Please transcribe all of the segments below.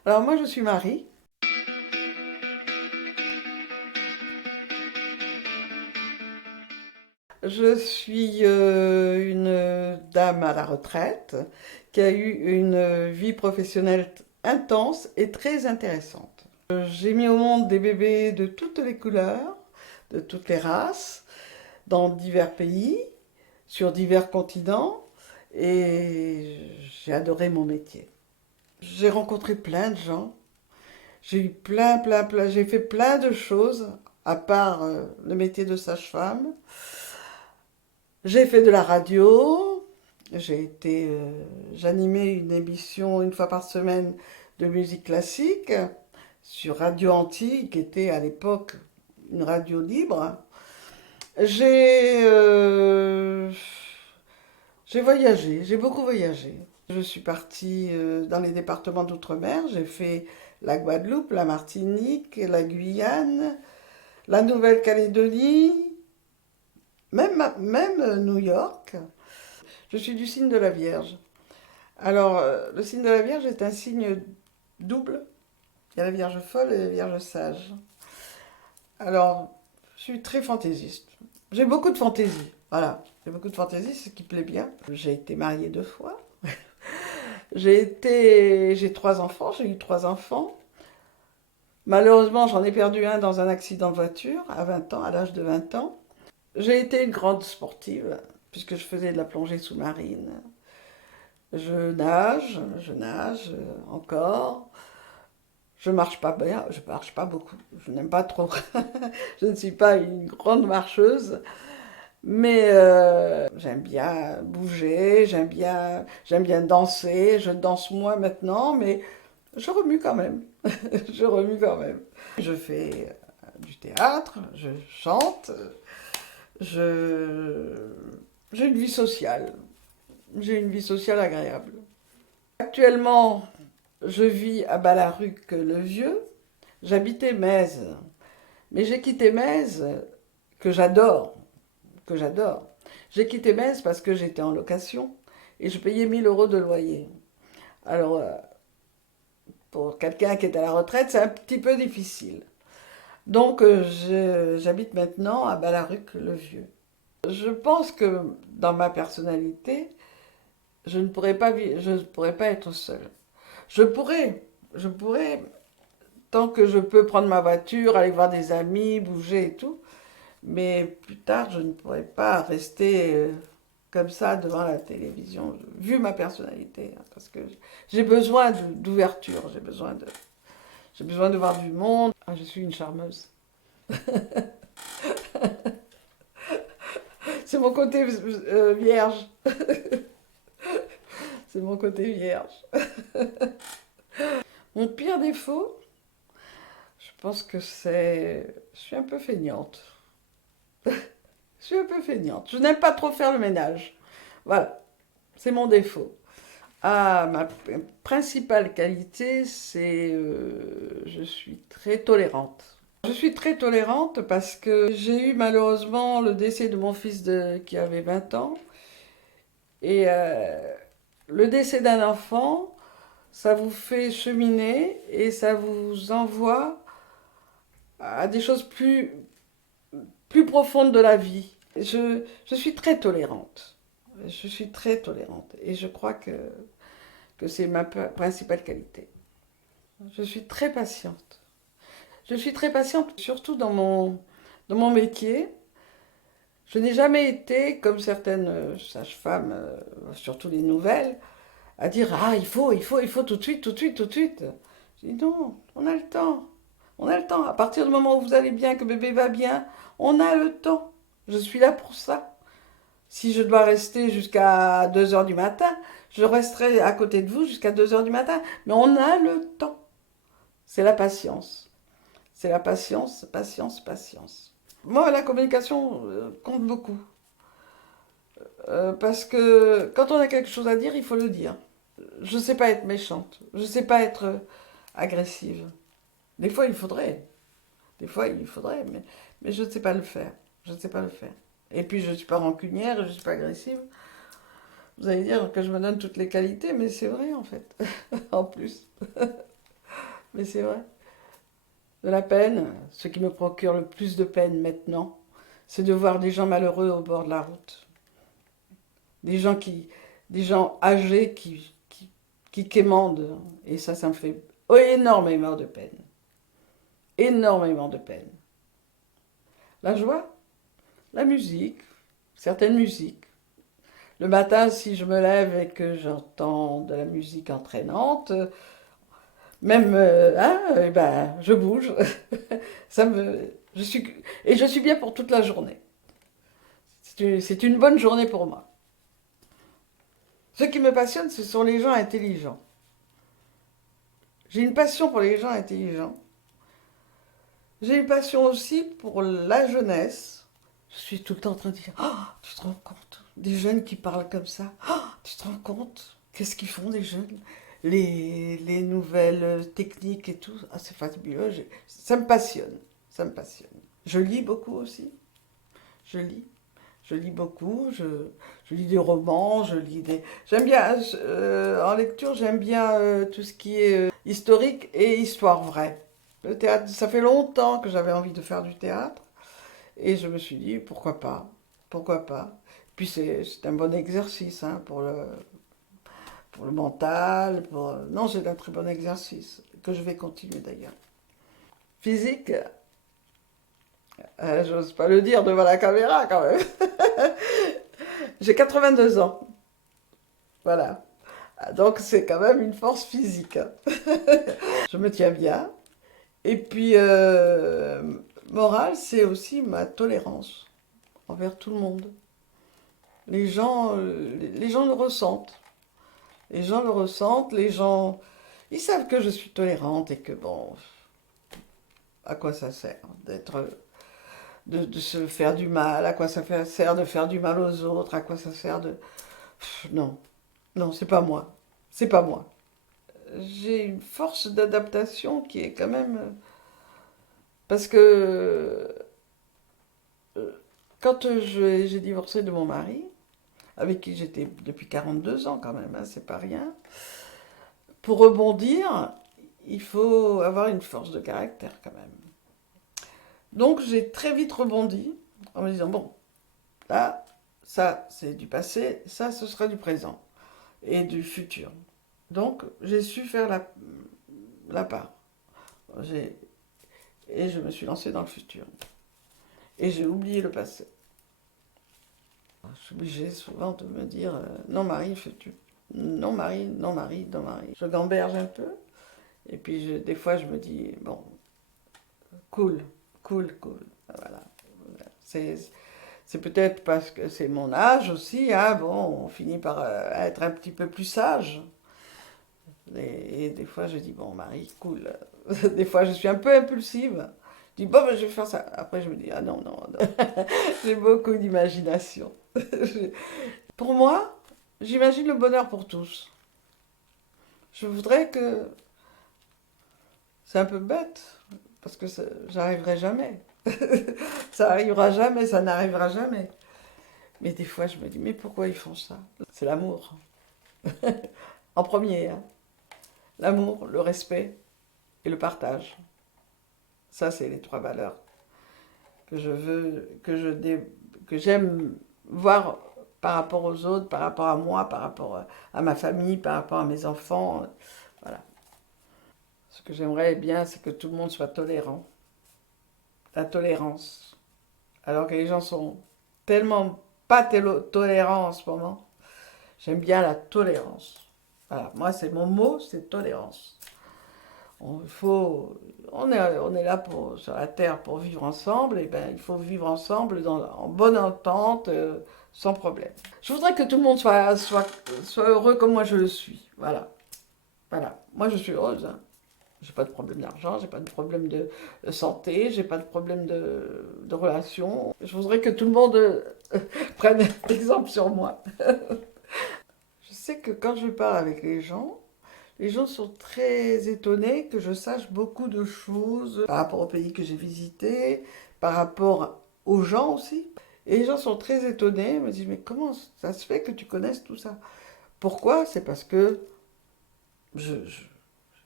Alors moi je suis Marie, je suis une dame à la retraite qui a eu une vie professionnelle intense et très intéressante. J'ai mis au monde des bébés de toutes les couleurs, de toutes les races, dans divers pays, sur divers continents et j'ai adoré mon métier. J'ai rencontré plein de gens, j'ai eu j'ai fait plein de choses à part le métier de sage-femme. J'ai fait de la radio, j'animais une émission une fois par semaine de musique classique sur Radio Antique, qui était à l'époque une radio libre. J'ai euh, j'ai voyagé, j'ai beaucoup voyagé. Je suis partie dans les départements d'outre-mer, j'ai fait la Guadeloupe, la Martinique, la Guyane, la Nouvelle-Calédonie, même New York. Je suis du signe de la Vierge. Alors, le signe de la Vierge est un signe double. Il y a la Vierge folle et la Vierge sage. Alors, je suis très fantaisiste. J'ai beaucoup de fantaisie. Voilà. J'ai beaucoup de fantaisie, c'est ce qui plaît bien. J'ai été mariée 2 fois. J'ai 3 enfants, j'ai eu 3 enfants. Malheureusement, j'en ai perdu un dans un accident de voiture à 20 ans, à l'âge de 20 ans. J'ai été une grande sportive, puisque je faisais de la plongée sous-marine. Je nage encore. Je marche pas bien, je marche pas beaucoup. Je n'aime pas trop. Je ne suis pas une grande marcheuse, mais j'aime bien bouger, j'aime bien danser. Je danse moins maintenant, mais je remue quand même. Je remue quand même. Je fais du théâtre, je chante, je j'ai une vie sociale. J'ai une vie sociale agréable. Actuellement, je vis à Ballaruc-le-Vieux. J'habitais Metz, mais j'ai quitté Metz, que j'adore, que j'adore. J'ai quitté Metz parce que j'étais en location et je payais 1 000 € de loyer. Alors, pour quelqu'un qui est à la retraite, c'est un petit peu difficile. Donc, j'habite maintenant à Ballaruc-le-Vieux. Je pense que dans ma personnalité, je ne pourrais pas être seule. Je pourrais, je pourrais, tant que je peux prendre ma voiture, aller voir des amis, bouger et tout. Mais plus tard, je ne pourrais pas rester comme ça devant la télévision, vu ma personnalité, hein, parce que j'ai besoin d'ouverture, j'ai besoin de voir du monde. Ah, je suis une charmeuse. C'est mon côté vierge. C'est mon côté vierge. Mon pire défaut, je pense que c'est... Je suis un peu feignante. Je suis un peu feignante. Je n'aime pas trop faire le ménage. Voilà, c'est mon défaut. Ah, ma principale qualité, c'est je suis très tolérante. Je suis très tolérante parce que j'ai eu malheureusement le décès de mon fils qui avait 20 ans. Et le décès d'un enfant, ça vous fait cheminer et ça vous envoie à des choses plus profondes de la vie. Je suis très tolérante. Je suis très tolérante. Et je crois que c'est ma principale qualité. Je suis très patiente. Je suis très patiente, surtout dans mon métier. Je n'ai jamais été, comme certaines sages-femmes, surtout les nouvelles, à dire ah, il faut tout de suite, tout de suite, tout de suite. Je dis non, on a le temps. On a le temps. À partir du moment où vous allez bien, que bébé va bien, on a le temps. Je suis là pour ça. Si je dois rester jusqu'à 2 heures du matin, je resterai à côté de vous jusqu'à 2 heures du matin. Mais on a le temps. C'est la patience. C'est la patience, patience, patience. Moi, la communication compte beaucoup. Parce que quand on a quelque chose à dire, il faut le dire. Je ne sais pas être méchante. Je ne sais pas être agressive. Des fois, il faudrait. Des fois, il faudrait. Mais je ne sais pas le faire. Je ne sais pas le faire. Et puis, je ne suis pas rancunière, je ne suis pas agressive. Vous allez dire que je me donne toutes les qualités, mais c'est vrai, en fait. En plus. mais c'est vrai. De la peine, ce qui me procure le plus de peine maintenant, c'est de voir des gens malheureux au bord de la route. Des gens qui, des gens âgés qui quémandent. Et ça me fait énormément de peine. Énormément de peine. La joie, la musique, certaines musiques. Le matin, si je me lève et que j'entends de la musique entraînante, même, hein, eh ben, je bouge. Je suis, et je suis bien pour toute la journée. C'est une bonne journée pour moi. Ce qui me passionne, ce sont les gens intelligents. J'ai une passion pour les gens intelligents. J'ai une passion aussi pour la jeunesse. Je suis tout le temps en train de dire, oh, tu te rends compte? Des jeunes qui parlent comme ça. Oh, tu te rends compte? Qu'est-ce qu'ils font, des jeunes? Les nouvelles techniques et tout. Ah, c'est fabuleux. Ça me passionne. Ça me passionne. Je lis beaucoup aussi. Je lis. Je lis beaucoup. Je lis des romans. Je lis des. J'aime bien. En lecture, j'aime bien tout ce qui est historique et histoire vraie. Le théâtre, ça fait longtemps que j'avais envie de faire du théâtre. Et je me suis dit, pourquoi pas? Pourquoi pas? Puis c'est un bon exercice hein, pour le mental. Non, c'est un très bon exercice que je vais continuer d'ailleurs. Physique, j'ose pas le dire devant la caméra quand même. J'ai 82 ans. Voilà. Donc c'est quand même une force physique. Je me tiens bien. Et puis, morale, c'est aussi ma tolérance envers tout le monde. Les gens le ressentent. Les gens le ressentent, les gens, ils savent que je suis tolérante et que bon, à quoi ça sert de se faire du mal, à quoi sert de faire du mal aux autres, à quoi ça sert de... Non, non, c'est pas moi. C'est pas moi. J'ai une force d'adaptation qui est quand même... Parce que quand j'ai divorcé de mon mari, avec qui j'étais depuis 42 ans quand même, hein, c'est pas rien, pour rebondir, il faut avoir une force de caractère quand même. Donc j'ai très vite rebondi en me disant, bon, là, ça c'est du passé, ça ce sera du présent et du futur. Donc j'ai su faire la part. Et je me suis lancée dans le futur. Et j'ai oublié le passé. Je suis obligée souvent de me dire, non Marie, futur. Non Marie, non Marie, non Marie. Je gamberge un peu. Et puis des fois je me dis, bon, cool, cool, cool. Voilà. C'est C'est peut-être parce que c'est mon âge aussi, hein, bon, on finit par être un petit peu plus sage. Et des fois, je dis, bon, Marie, cool. Des fois, je suis un peu impulsive. Je dis, bon, ben, je vais faire ça. Après, je me dis, ah non, non, non. J'ai beaucoup d'imagination. Pour moi, j'imagine le bonheur pour tous. Je voudrais que... C'est un peu bête, parce que j'arriverai jamais. Ça arrivera jamais, ça n'arrivera jamais. Mais des fois, je me dis, mais pourquoi ils font ça? C'est l'amour. En premier, hein. L'amour, le respect et le partage. Ça, c'est les trois valeurs que je veux, que j'aime voir par rapport aux autres, par rapport à moi, par rapport à ma famille, par rapport à mes enfants. Voilà. Ce que j'aimerais bien, c'est que tout le monde soit tolérant. La tolérance. Alors que les gens sont tellement pas tolérants en ce moment. J'aime bien la tolérance. Voilà, moi, c'est mon mot, c'est tolérance. On, faut, on est là sur la terre pour vivre ensemble, et ben il faut vivre ensemble en bonne entente, sans problème. Je voudrais que tout le monde soit heureux comme moi je le suis. Voilà. Voilà. Moi je suis heureuse. Hein. J'ai pas de problème d'argent, j'ai pas de problème de santé, j'ai pas de problème de relations. Je voudrais que tout le monde prenne exemple sur moi. Je sais que quand je parle avec les gens sont très étonnés que je sache beaucoup de choses par rapport au pays que j'ai visité, par rapport aux gens aussi. Et les gens sont très étonnés, me disent, mais comment ça se fait que tu connaisses tout ça? Pourquoi? C'est parce que je,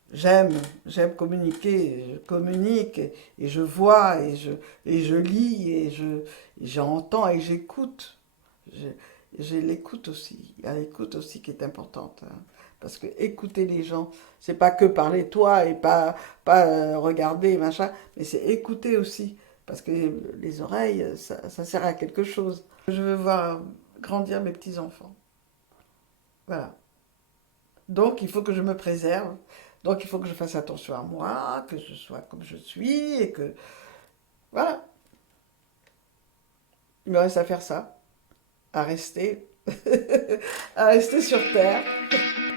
J'aime, j'aime communiquer, je communique et je vois et je lis et j'entends et j'écoute. J'ai j'ai l'écoute aussi. Il y a l'écoute aussi qui est importante, hein. Parce que écouter les gens, c'est pas que parler toi et pas regarder, machin, mais c'est écouter aussi. Parce que les oreilles, ça sert à quelque chose. Je veux voir grandir mes petits-enfants. Voilà. Donc, il faut que je me préserve. Donc, il faut que je fasse attention à moi, que je sois comme je suis et que... Voilà. Il me reste à faire ça, à rester, à rester sur Terre.